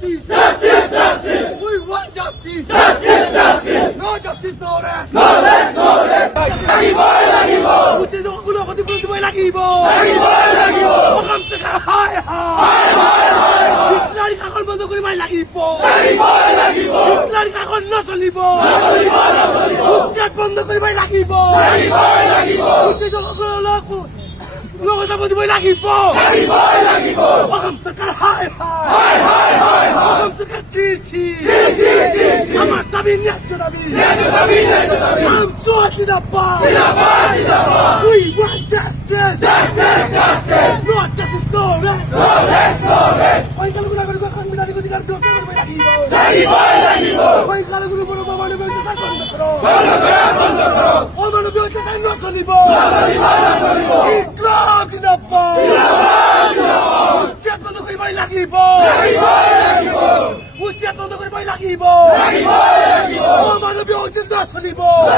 justice. Justice, justice. We want justice. Justice, justice. No justice, no rest. No rest, no rest. লাগিব. উচিত সকলো দিবই লাগিব। লাগিব। অসম চৰকাৰ হায় হায়। হিটলাৰী শাসন বন্ধ কৰিব লাগিব। লাগিব। হিটলাৰী শাসন নচলিব। উচ্ছেদ বন্ধ কৰিব লাগিব। উচিত সকলো লগত দিবই লাগিব। অসম চৰকাৰ হায় হায়। অসম চৰকাৰ চি আমাৰ দাবী ন্যায্য দাবী। আম চুয়াতি দাবা। We want justice. No justice, no rest. ওই কালগুলো করে যখন মিলানি অধিকার দরকার হবে লাগিব। ওই কালগুলো বড় মানব অধিকার বন্ধ করো। ও মানব অধিকার নচলিব। ইকরার দাবা। উচ্ছেদ বন্ধ কৰিবই লাগিব। উচ্ছেদ বন্ধ কৰিবই লাগিব। ও মানব অধিকাৰ নচলিব।